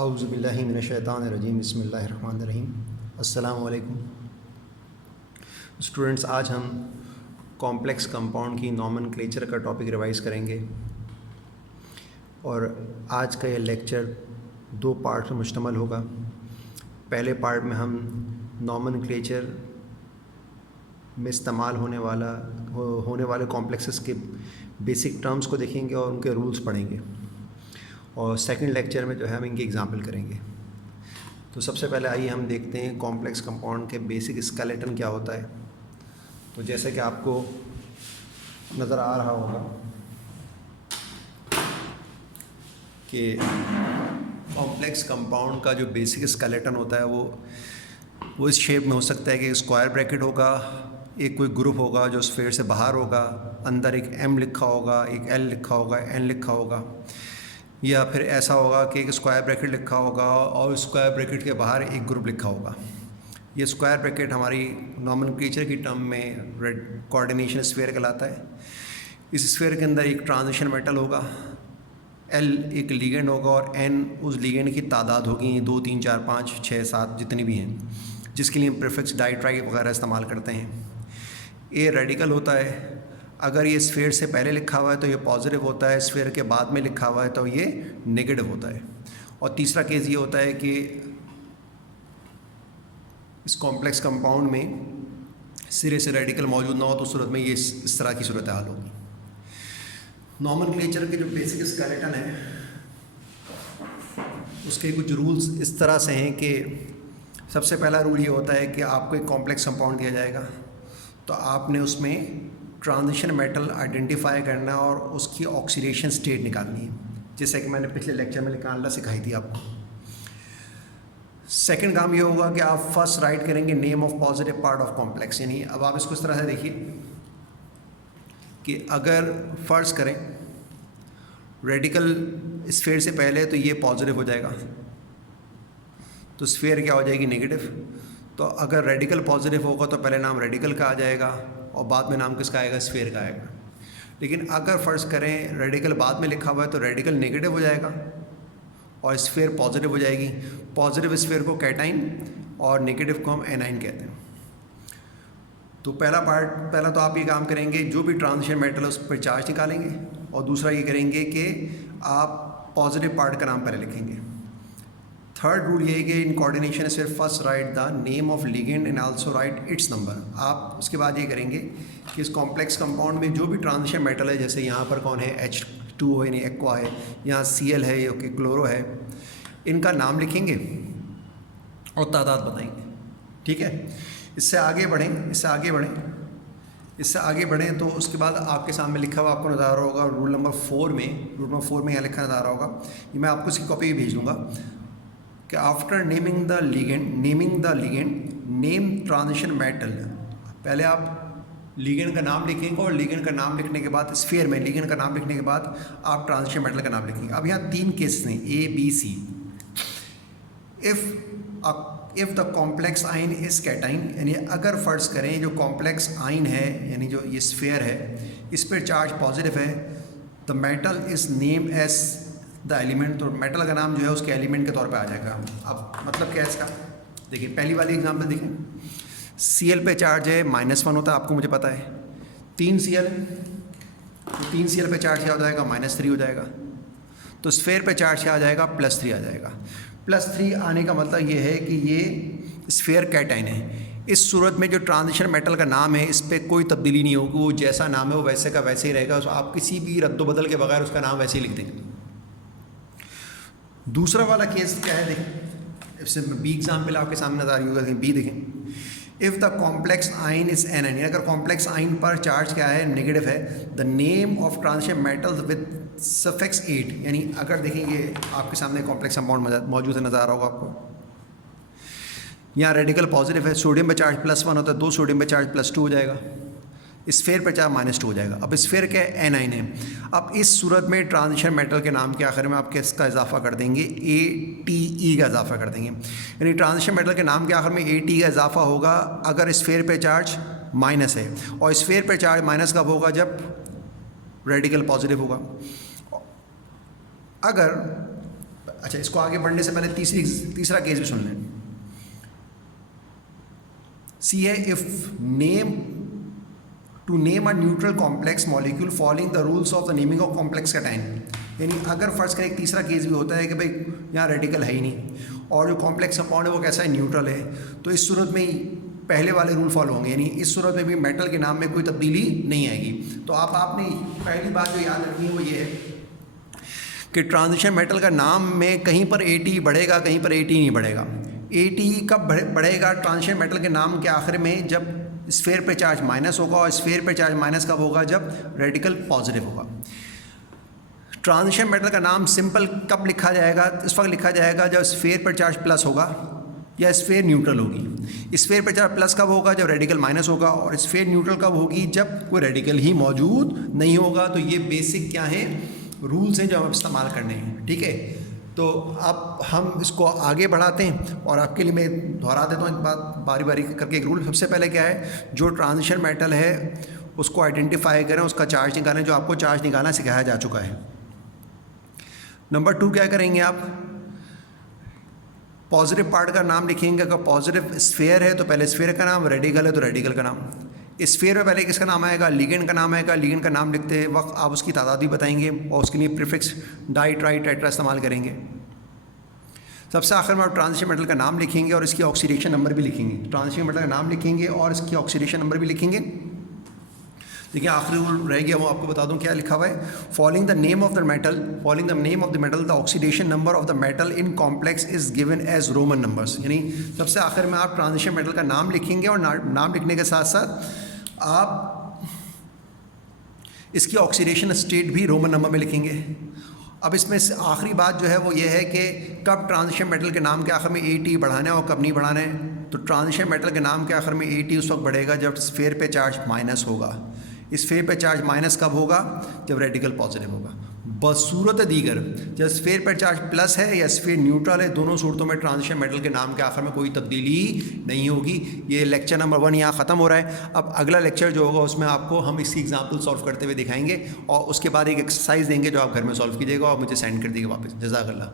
औज़ुबिल्लाहि मिनश्शैतानिर्रजीम बिस्मिल्लाहिर्रहमानिर्रहीम। अस्सलामु अलैकुम स्टूडेंट्स, आज हम कॉम्प्लेक्स कंपाउंड की नॉमेनक्लेचर का टॉपिक रिवाइज़ करेंगे और आज का ये लेक्चर दो पार्ट में मुश्तमल होगा। पहले पार्ट में हम नॉमेनक्लेचर में इस्तेमाल होने वाले कॉम्प्लेक्सेस के बेसिक टर्म्स को देखेंगे और उनके रूल्स पढ़ेंगे, और सेकंड लेक्चर में जो है हम इनकी एग्जाम्पल करेंगे। तो सबसे पहले आइए हम देखते हैं कॉम्प्लेक्स कंपाउंड के बेसिक स्केलेटन क्या होता है। तो जैसे कि आपको नज़र आ रहा होगा कि कॉम्प्लेक्स कंपाउंड का जो बेसिक स्केलेटन होता है वो इस शेप में हो सकता है कि स्क्वायर ब्रैकेट होगा, एक कोई ग्रुप होगा जो स्फीयर से बाहर होगा, अंदर एक M लिखा होगा, एक L लिखा होगा, N लिखा होगा, या फिर ऐसा होगा कि एक स्क्वायर ब्रैकेट लिखा होगा और स्क्वायर ब्रैकेट के बाहर एक ग्रुप लिखा होगा। ये स्क्वायर ब्रैकेट हमारी नॉमेनक्लेचर की टर्म में कोऑर्डिनेशन स्फीयर कहलाता है। इस स्फीयर के अंदर एक ट्रांजिशन मेटल होगा, L एक लिगेंड होगा और N उस लिगेंड की तादाद होगी, 2 3 4 5 6 7 जितनी भी हैं, जिसके लिए हम प्रीफिक्स डाई ट्राई वगैरह इस्तेमाल करते हैं। A रेडिकल होता है, अगर ये स्फीयर से पहले लिखा हुआ है तो ये पॉजिटिव होता है, स्फीयर के बाद में लिखा हुआ है तो ये नेगेटिव होता है। और तीसरा केस ये होता है कि इस कॉम्प्लेक्स कंपाउंड में सिरे से रेडिकल मौजूद ना हो तो सूरत में ये इस तरह की सूरत हाल होगी। नॉमेनक्लेचर के जो बेसिक स्केलेटन है उसके कुछ रूल्स इस तरह से हैं कि सबसे पहला रूल ये होता है कि आपको एक कॉम्प्लेक्स कंपाउंड दिया जाएगा तो आपने उसमें ट्रांजिशन मेटल आइडेंटिफाई करना और उसकी ऑक्सीडेशन स्टेट निकालनी है, जैसे कि मैंने पिछले लेक्चर में निकालना सिखाई थी आपको। सेकंड काम ये होगा कि आप फर्स्ट राइट करेंगे name of positive part of complex, यानी अब आप इसको इस तरह से देखिए कि अगर फर्ज करें रेडिकल स्फीयर से पहले तो ये पॉजिटिव हो जाएगा, तो स्फीयर क्या हो जाएगी नेगेटिव। तो अगर रेडिकल पॉजिटिव होगा तो पहले नाम रेडिकल का आ जाएगा और बाद में नाम किसका आएगा, स्फीयर का आएगा। लेकिन अगर फ़र्ज़ करें रेडिकल बाद में लिखा हुआ है तो रेडिकल नेगेटिव हो जाएगा और स्फीयर पॉजिटिव हो जाएगी। पॉजिटिव स्फीयर को कैटाइन और नेगेटिव को हम एनाइन कहते हैं। तो पहला तो आप ये काम करेंगे, जो भी ट्रांजिशन मेटल है उस पर चार्ज निकालेंगे, और दूसरा ये करेंगे कि आप पॉजिटिव पार्ट का नाम पहले लिखेंगे। थर्ड रूल ये है कि इन कोऑर्डिनेशन सिर्फ first right the name of ligand and also right it's number. आप उसके बाद ये करेंगे कि इस कॉम्प्लेक्स कंपाउंड में जो भी ट्रांजिशन मेटल है, जैसे यहाँ पर कौन है H2 है, यानी एक्वा है, यहाँ Cl है, ओके क्लोरो है, इनका नाम लिखेंगे और तादाद बताएंगे। ठीक है, इससे आगे बढ़ें तो उसके बाद आपके सामने लिखा हुआ आपको नज़र आ रहा होगा रूल नंबर 4 में यहाँ लिखा नज़र आ रहा होगा, ये मैं आपको इसकी कॉपी भी भेज दूँगा कि after naming the ligand name transition metal. पहले आप लिगेंड का नाम लिखेंगे और लिगेंड का नाम लिखने के बाद स्फीयर में लिगेंड का नाम लिखने के बाद आप ट्रांजिशन मेटल का नाम लिखेंगे। अब यहाँ 3 केसेस हैं A B C। If the complex आइन इज कैटाइन, यानी अगर फ़र्ज़ करें जो कॉम्प्लेक्स आइन है, यानी जो ये स्फीयर है, इस पर चार्ज पॉजिटिव है, the metal is name as the element, तो मेटल का नाम जो है उसके एलिमेंट के तौर पे आ जाएगा। अब मतलब क्या है इसका, देखिए पहली वाली एग्जांपल देखें, Cl पे चार्ज है -1 होता है, आपको मुझे पता है। 3Cl है तो 3Cl पे चार्ज क्या हो जाएगा, -3 हो जाएगा। तो स्फीयर पे चार्ज क्या आ जाएगा, +3 आ जाएगा। +3 आने का मतलब ये है कि ये स्फीयर कैटाइन है। इस सूरत में जो ट्रांजिशन मेटल का नाम है इस पर कोई तब्दीली नहीं होगी, वो जैसा नाम है वो वैसे का वैसे ही रहेगा, आप किसी भी रद्दोबदल के बगैर उसका नाम वैसे ही लिख देंगे। दूसरा वाला केस क्या है, देखें इससे बी एग्जाम्पल आपके सामने नजर आ रही होगा, बी देखें। इफ़ द कॉम्प्लेक्स आइन इज एनाइन, अगर कॉम्प्लेक्स आइन पर चार्ज क्या है, नेगेटिव है, the name of transition metals with suffix 8, यानी अगर देखेंगे आपके सामने कॉम्प्लेक्स कंपाउंड मौजूद है, नजर आ रहा होगा आपको। यहाँ रेडिकल पॉजिटिव है, सोडियम पे चार्ज +1 होता है, 2 सोडियम पे चार्ज +2 हो जाएगा, स्फीयर पे चार्ज -2 हो जाएगा। अब स्फीयर क्या है, एनाइन है। अब इस सूरत में ट्रांजिशन मेटल के नाम के आखिर में आप किसका इजाफा कर देंगे, ATE का इजाफा कर देंगे, यानी ट्रांजिशन मेटल के नाम के आखिर में ATE का इजाफा होगा अगर स्फीयर पे चार्ज माइनस है, और स्फीयर पे चार्ज माइनस कब होगा, जब रेडिकल पॉजिटिव होगा। अगर अच्छा, इसको आगे बढ़ने से पहले तीसरा केस भी सुन लें। सी है, if two name a neutral complex molecule following the rules of the naming of complex cation, यानी अगर फर्स्ट का एक तीसरा केस भी होता है कि भाई यहाँ रेडिकल है ही नहीं और जो कॉम्प्लेक्स कंपाउंड है वो कैसा है, न्यूट्रल है, तो इस सूरत में पहले वाले रूल फॉलो होंगे, यानी इस सूरत में भी मेटल के नाम में कोई तब्दीली नहीं आएगी। तो आपने पहली बात जो याद रखनी है वो ये है कि ट्रांजिशन मेटल का नाम में कहीं पर AT बढ़ेगा, कहीं पर AT नहीं बढ़ेगा। AT कब बढ़ेगा ट्रांजिशन मेटल के नाम के आखिर में, जब स्फीयर पे चार्ज माइनस होगा, और स्फीयर पे चार्ज माइनस कब होगा, जब रेडिकल पॉजिटिव होगा। ट्रांजिशन मेटल का नाम सिंपल कब लिखा जाएगा, इस वक्त लिखा जाएगा जब स्फीयर पर चार्ज प्लस होगा या स्फीयर न्यूट्रल होगी। स्फीयर पर चार्ज प्लस कब होगा, जब रेडिकल माइनस होगा, और स्फीयर न्यूट्रल कब होगी, जब कोई रेडिकल ही मौजूद नहीं होगा। तो ये बेसिक क्या है, रूल्स हैं जो हम इस्तेमाल करने हैं, ठीक है। तो अब हम इसको आगे बढ़ाते हैं और आपके लिए मैं दोहरा देता हूँ बात बारी बारी करके। एक रूल सबसे पहले क्या है, जो ट्रांजिशन मेटल है उसको आइडेंटिफाई करें, उसका चार्ज निकालें, जो आपको चार्ज निकालना सिखाया जा चुका है। नंबर 2 क्या करेंगे आप, पॉजिटिव पार्ट का नाम लिखेंगे। अगर पॉजिटिव स्फीयर है तो पहले स्फीयर का नाम, रेडिकल है तो रेडिकल का नाम। स्फीयर में पहले किसका नाम आएगा, लिगेंड का नाम आएगा। लिगेंड का नाम लिखते वक्त आप उसकी तादाद भी बताएंगे और उसके लिए प्रीफिक्स डाई ट्राई टेट्रा इस्तेमाल करेंगे। सबसे आखिर में आप ट्रांजिशन मेटल का नाम लिखेंगे और इसकी ऑक्सीडेशन नंबर भी लिखेंगे। ट्रांजिशन मेटल का नाम लिखेंगे और इसकी ऑक्सीडेशन नंबर भी लिखेंगे। देखिए आखिरी रूल रह गया, वो आपको बता दूं क्या लिखा हुआ है। Following the name of the metal the oxidation number of the metal in complex is given as Roman numbers. यानी सबसे आखिर में आप ट्रांजिशन मेटल का नाम लिखेंगे और नाम लिखने के साथ साथ आप इसकी ऑक्सीडेशन स्टेट भी रोमन नंबर में लिखेंगे। अब इसमें आखिरी बात जो है वो ये है कि कब ट्रांजिशन मेटल के नाम के आखिर में AT बढ़ाना है और कब नहीं बढ़ाना है। तो ट्रांजिशन मेटल के नाम के आखिर में AT उस वक्त बढ़ेगा जब स्फीयर पे चार्ज माइनस होगा। स्फीयर पे चार्ज माइनस कब होगा, जब रेडिकल पॉजिटिव होगा। बसूरत दीगर जब स्फीयर पर चार्ज प्लस है या स्फीयर न्यूट्रल है, दोनों सूरतों में ट्रांजिशन मेटल के नाम के आखिर में कोई तब्दीली नहीं होगी। ये लेक्चर नंबर 1 यहाँ ख़त्म हो रहा है। अब अगला लेक्चर जो होगा उसमें आपको हम इसकी एग्जाम्पल सॉल्व करते हुए दिखाएंगे और उसके बाद एक एक्सरसाइज देंगे जो आप घर में सॉल्व कीजिएगा और मुझे सेंड कर दीजिएगा वापस। जज़ाकल्लाह।